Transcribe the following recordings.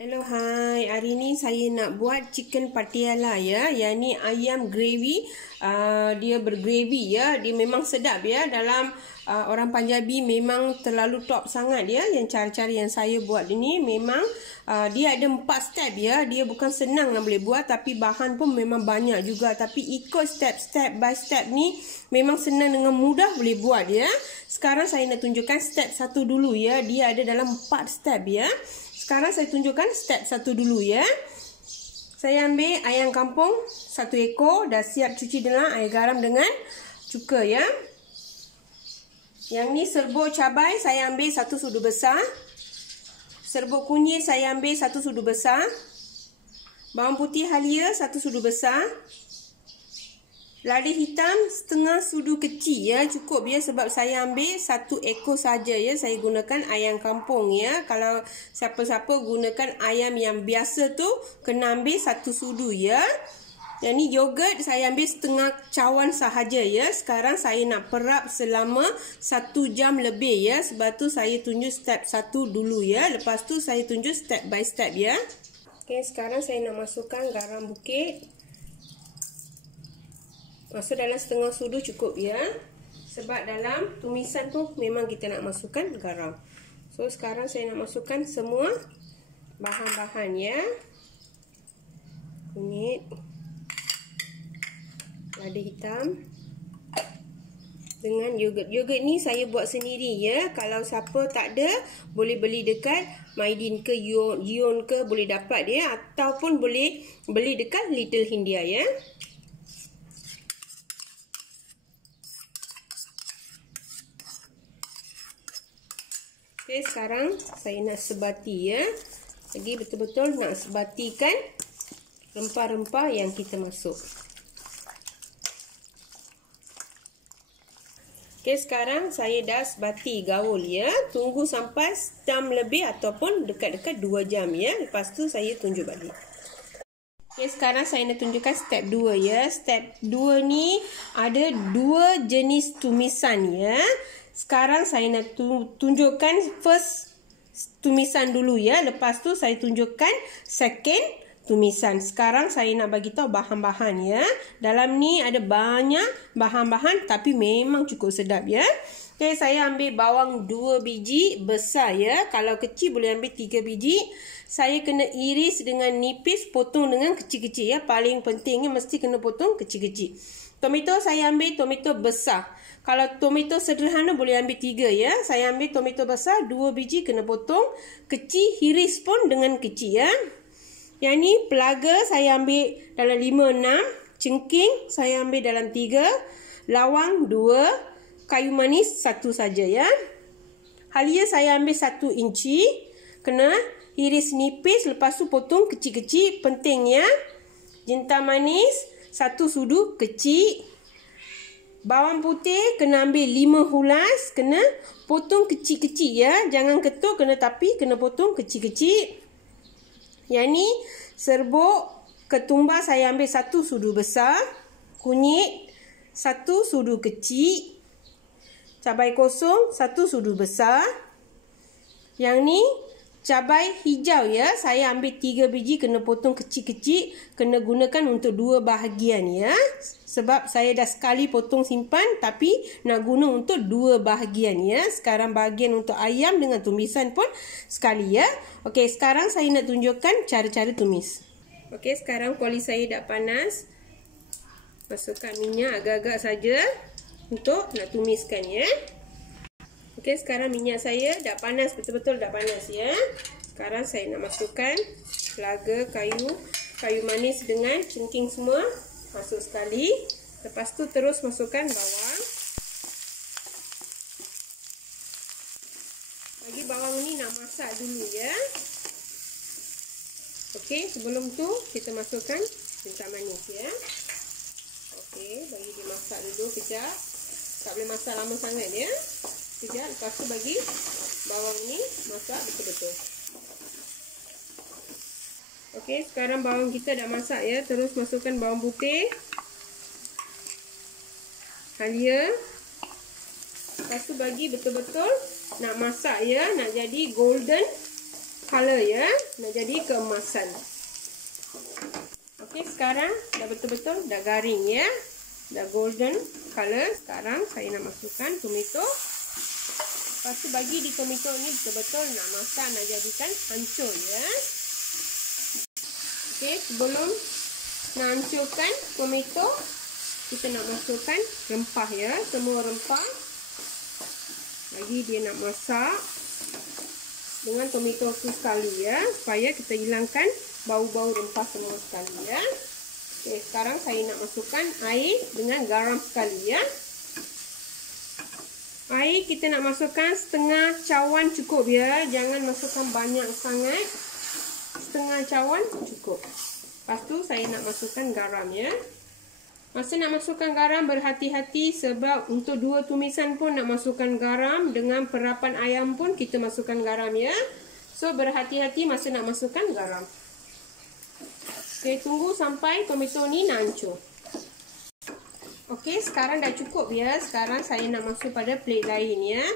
Hello, hai. Hari ni saya nak buat chicken patiala ya. Yang ni ayam gravy. Dia bergravy ya. Dia memang sedap ya. Dalam orang Punjabi memang terlalu top sangat ya. Yang cara-cara yang saya buat ini memang dia ada 4 step ya. Dia bukan senang nak boleh buat, tapi bahan pun memang banyak juga. Tapi ikut step by step ni memang senang dengan mudah boleh buat ya. Sekarang saya nak tunjukkan step 1 dulu ya. Dia ada dalam 4 step ya. Sekarang saya tunjukkan step 1 dulu ya. Saya ambil ayam kampung 1 ekor. Dah siap cuci dengan air garam dengan cuka ya. Yang ni serbuk cabai saya ambil 1 sudu besar. Serbuk kunyit saya ambil 1 sudu besar. Bawang putih halia 1 sudu besar. Lada hitam setengah sudu kecil ya. Cukup ya, sebab saya ambil 1 ekor saja ya. Saya gunakan ayam kampung ya. Kalau siapa-siapa gunakan ayam yang biasa tu, kena ambil 1 sudu ya. Yang ni yogurt saya ambil setengah cawan sahaja ya. Sekarang saya nak perap selama 1 jam lebih ya. Sebab tu saya tunjuk step 1 dulu ya. Lepas tu saya tunjuk step by step ya. Okay, sekarang saya nak masukkan garam bukit. Masuk dalam setengah sudu cukup ya. Sebab dalam tumisan tu memang kita nak masukkan garam. So sekarang saya nak masukkan semua bahan-bahan ya. Kunyit, lada hitam dengan yogurt. Yogurt ni saya buat sendiri ya. Kalau siapa tak ada, boleh beli dekat Maidin ke Ion ke, boleh dapat ya. Ataupun boleh beli dekat Little India ya. Okay, sekarang saya nak sebati ya. Lagi betul-betul nak sebatikan rempah-rempah yang kita masuk. Okay, sekarang saya dah sebati gaul ya. Tunggu sampai setjam lebih ataupun dekat-dekat 2 jam ya. Lepas tu saya tunjuk balik. Okay, sekarang saya nak tunjukkan step 2 ya. Step 2 ni ada 2 jenis tumisan ya. Sekarang saya nak tunjukkan first tumisan dulu ya. Lepas tu saya tunjukkan second tumisan. Sekarang saya nak bagi tahu bahan-bahan ya. Dalam ni ada banyak bahan-bahan tapi memang cukup sedap ya. Okay, saya ambil bawang 2 biji besar ya. Kalau kecil boleh ambil 3 biji. Saya kena iris dengan nipis, potong dengan kecil-kecil ya. Paling pentingnya mesti kena potong kecil-kecil. Tomato saya ambil tomato besar. Kalau tomato sederhana boleh ambil 3 ya. Saya ambil tomato besar 2 biji, kena potong kecil, iris pun dengan kecil ya. Yang ni pelaga saya ambil dalam 5-6, cengking saya ambil dalam 3, lawang 2, kayu manis 1 saja ya. Halia saya ambil 1 inci, kena iris nipis, lepas tu potong kecil-kecil, penting ya. Jintan manis 1 sudu kecil. Bawang putih kena ambil 5 hulas, kena potong kecil-kecil ya. Jangan ketuk, kena potong kecil-kecil. Yang ni serbuk ketumbar saya ambil 1 sudu besar. Kunyit 1 sudu kecil. Cabai kosong 1 sudu besar. Yang ni cabai hijau ya. Saya ambil 3 biji, kena potong kecil-kecil. Kena gunakan untuk 2 bahagian ya. Sebab saya dah sekali potong simpan, tapi nak guna untuk 2 bahagian ya. Sekarang bahagian untuk ayam dengan tumisan pun sekali ya. Okey, sekarang saya nak tunjukkan cara-cara tumis. Okey, sekarang kuali saya dah panas. Masukkan minyak agak-agak saja untuk nak tumiskan ya. Okey, sekarang minyak saya dah panas, betul-betul dah panas ya. Sekarang saya nak masukkan pelaga, kayu manis dengan cengking semua. Masuk sekali. Lepas tu terus masukkan bawang. Bagi bawang ni nak masak dulu ya. Okey, sebelum tu kita masukkan jintan manis ya. Okey, bagi dia masak dulu kejap. Tak boleh masak lama sangat ya. Kejap, lepas tu bagi bawang ni masak betul-betul. Okey, sekarang bawang kita dah masak ya. Terus masukkan bawang putih, halia. Lepas tu bagi betul-betul nak masak ya. Nak jadi golden color ya. Nak jadi keemasan. Okey, sekarang dah betul-betul dah garing ya. Dah golden color. Sekarang saya nak masukkan tomato. Lepas tu bagi di tomato ni betul-betul nak masak, nak jadikan hancur ya. Okey, sebelum nak hancurkan tomato, kita nak masukkan rempah ya. Semua rempah. Bagi dia nak masak dengan tomato tu sekali ya. Supaya kita hilangkan bau-bau rempah semua sekali ya. Okey, sekarang saya nak masukkan air dengan garam sekali ya. Air kita nak masukkan setengah cawan cukup ya. Jangan masukkan banyak sangat. Setengah cawan cukup. Lepas tu saya nak masukkan garam ya. Masa nak masukkan garam berhati-hati sebab untuk 2 tumisan pun nak masukkan garam. Dengan perapan ayam pun kita masukkan garam ya. So berhati-hati masa nak masukkan garam. Okey, tunggu sampai tomato ni nak hancur. Okey, sekarang dah cukup ya. Sekarang saya nak masuk pada plate lain ya.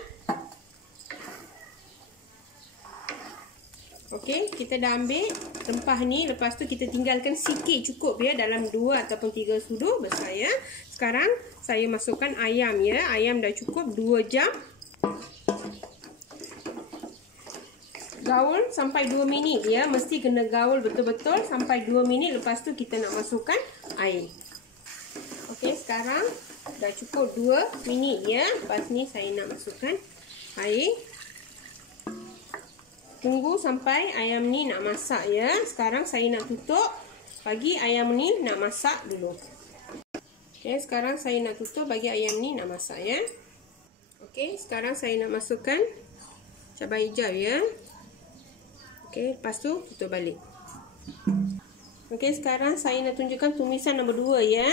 Okey, kita dah ambil rempah ni. Lepas tu kita tinggalkan sikit cukup ya. Dalam 2 ataupun 3 sudu besar ya. Sekarang saya masukkan ayam ya. Ayam dah cukup 2 jam. Gaul sampai 2 minit ya. Mesti kena gaul betul-betul sampai 2 minit. Lepas tu kita nak masukkan air. Okey, sekarang dah cukup 2 minit ya. Lepas ni saya nak masukkan air. Tunggu sampai ayam ni nak masak ya. Sekarang saya nak tutup. Bagi ayam ni nak masak dulu. Okey, sekarang saya nak tutup bagi ayam ni nak masak ya. Okey, sekarang saya nak masukkan cabai hijau ya. Okey, lepas tu tutup balik. Okey, sekarang saya nak tunjukkan tumisan nombor 2 ya.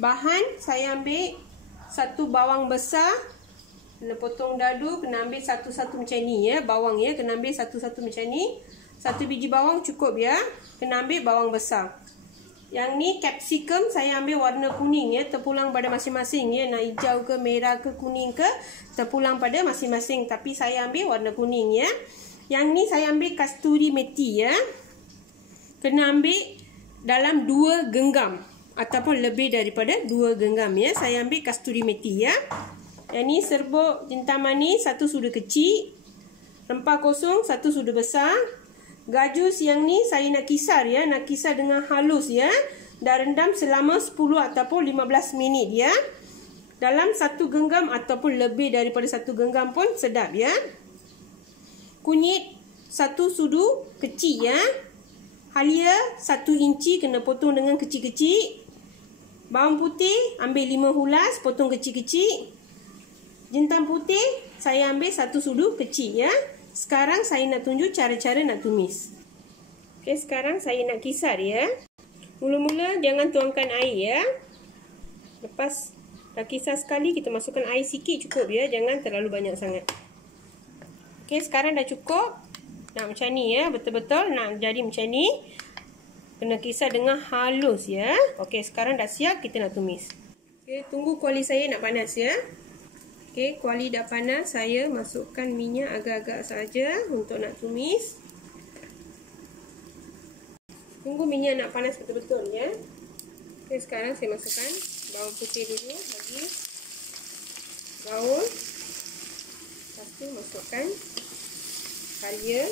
Bahan saya ambil 1 bawang besar. Kena potong dadu, kena ambil satu-satu macam ni ya. Bawang ya, kena ambil satu-satu macam ni. 1 biji bawang cukup ya. Kena ambil bawang besar. Yang ni capsicum saya ambil warna kuning ya. Terpulang pada masing-masing ya. Nak hijau ke, merah ke, kuning ke, terpulang pada masing-masing. Tapi saya ambil warna kuning ya. Yang ni saya ambil kasturi meti ya. Kena ambil dalam 2 genggam. Ataupun lebih daripada 2 genggam ya. Saya ambil kasturi meti ya. Yang ni serbuk jintan manis 1 sudu kecil. Rempah kosong 1 sudu besar. Gajus yang ni saya nak kisar ya. Nak kisar dengan halus ya. Dah rendam selama 10 ataupun 15 minit ya. Dalam 1 genggam ataupun lebih daripada 1 genggam pun sedap ya. Kunyit 1 sudu kecil ya. Halia 1 inci kena potong dengan kecil-kecil. Bawang putih ambil 5 hulas potong kecil-kecil. Jintan putih saya ambil 1 sudu kecil ya. Sekarang saya nak tunjuk cara-cara nak tumis. Okey, sekarang saya nak kisar ya. Mula-mula jangan tuangkan air ya. Lepas dah kisar sekali kita masukkan air sikit cukup ya. Jangan terlalu banyak sangat. Okey, sekarang dah cukup. Nak macam ni ya. Betul-betul nak jadi macam ni. Kena kisar dengan halus ya. Okey, sekarang dah siap kita nak tumis. Okey, tunggu kuali saya nak panas ya. Okey, kuali dah panas. Saya masukkan minyak agak-agak saja untuk nak tumis. Tunggu minyak nak panas betul-betul ya. Okey, sekarang saya masukkan bawang putih dulu. Bagi gaul. Lepas tu masukkan halia.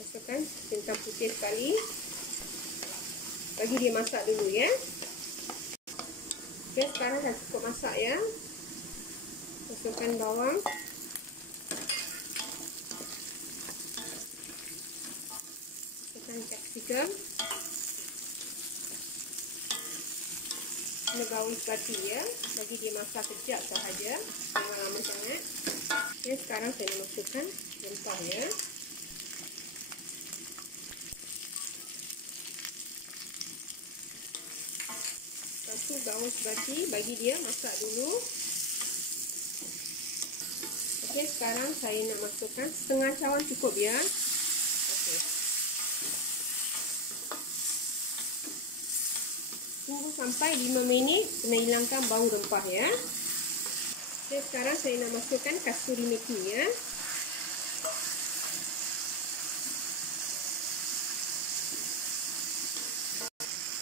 Masukkan jintan putih sekali. Bagi dia masak dulu ya. Okey, sekarang dah cukup masak ya. Masukkan bawang. Masukkan capsicum. Kena gaul sekali ya. Bagi dia masak kejap sahaja. Jangan lama sangat. Okay, sekarang saya masukkan rempah ya. Lepas tu gaul sekali. Bagi dia masak dulu. Okey, sekarang saya nak masukkan setengah cawan cukup ya. Okey. Tunggu sampai 5 minit kena hilangkan bau rempah ya. Okey, sekarang saya nak masukkan kasturi meti ya.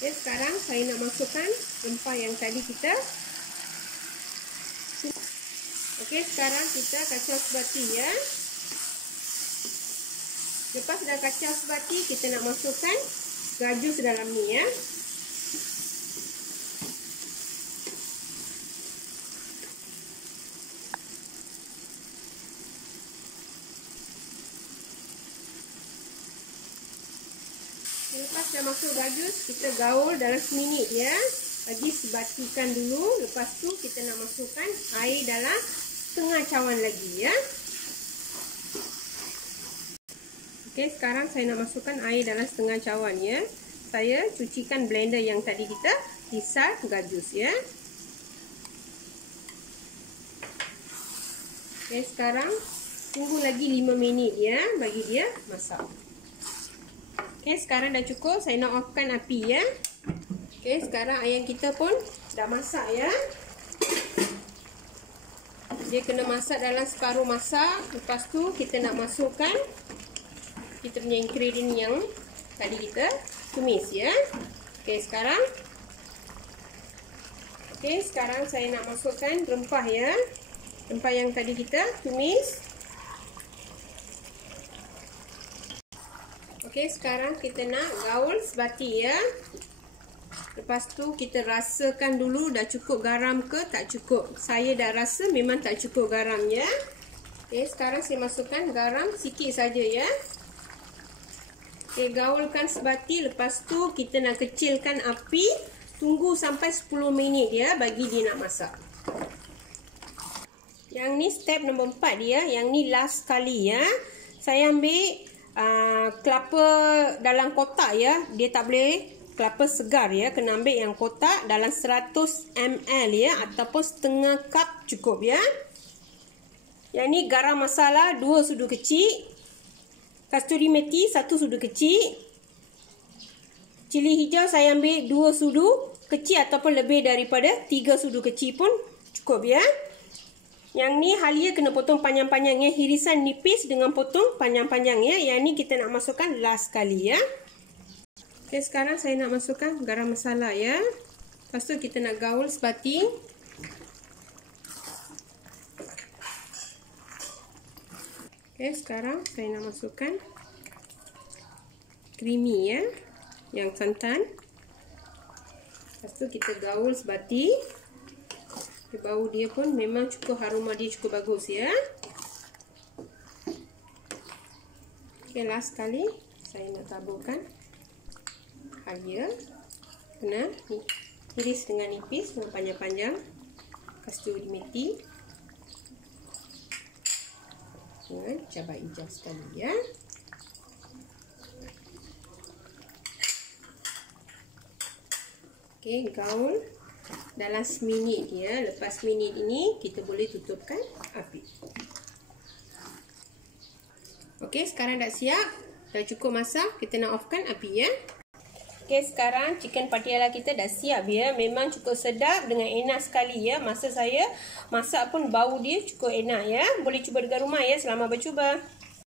Okay, sekarang saya nak masukkan rempah yang tadi kita. Okey, sekarang kita kacau sebati ya. Lepas dah kacau sebati, kita nak masukkan gajus dalam ni ya. Lepas dah masuk gajus, kita gaul dalam seminit ya. Bagi sebatikan dulu. Lepas tu kita nak masukkan air dalam setengah cawan lagi ya. Okey, sekarang saya nak masukkan air dalam setengah cawan ya. Saya cucikan blender yang tadi kita pisah gajus ya. Okey, sekarang tunggu lagi 5 minit ya bagi dia masak. Okey, sekarang dah cukup, saya nak offkan api ya. Okey, sekarang ayam kita pun dah masak ya. Dia kena masak dalam separuh masak. Lepas tu kita nak masukkan kita punya ingredient yang tadi kita tumis ya. Okey, sekarang saya nak masukkan rempah ya. Rempah yang tadi kita tumis. Okey, sekarang kita nak gaul sebati ya. Lepas tu kita rasakan dulu dah cukup garam ke tak cukup. Saya dah rasa memang tak cukup garam ya. Okey, sekarang saya masukkan garam sikit saja ya. Okey, gaulkan sebati. Lepas tu kita nak kecilkan api. Tunggu sampai 10 minit ya bagi dia nak masak. Yang ni step nombor 4 dia. Yang ni last kali ya. Saya ambil kelapa dalam kotak ya. Dia tak boleh kelapa segar ya. Kena ambil yang kotak dalam 100 ml ya. Ataupun setengah cup cukup ya. Yang ni garam masala 2 sudu kecil. Kasturi meti 1 sudu kecil. Cili hijau saya ambil 2 sudu kecil ataupun lebih daripada 3 sudu kecil pun cukup ya. Yang ni halia kena potong panjang-panjang ya. Hirisan nipis dengan potong panjang-panjang ya. Yang ni kita nak masukkan last kali ya. Okey, sekarang saya nak masukkan garam masala ya. Lepas tu kita nak gaul sebati. Okey, sekarang saya nak masukkan creamy ya. Yang santan. Lepas tu kita gaul sebati. Bau dia pun memang cukup, aroma dia cukup bagus ya. Okey, last kali saya nak taburkan halia. Kena iris dengan nipis dengan panjang-panjang. Kasturi meti dengan cabai hijau sekali ya. Okey, gaul dalam seminit ya. Lepas minit ini kita boleh tutupkan api. Okey, sekarang dah siap. Dah cukup masak. Kita nak offkan api ya. Okey, sekarang chicken patiala kita dah siap ya. Memang cukup sedap dengan enak sekali ya. Masa saya masak pun bau dia cukup enak ya. Boleh cuba dekat rumah ya. Selamat bercuba.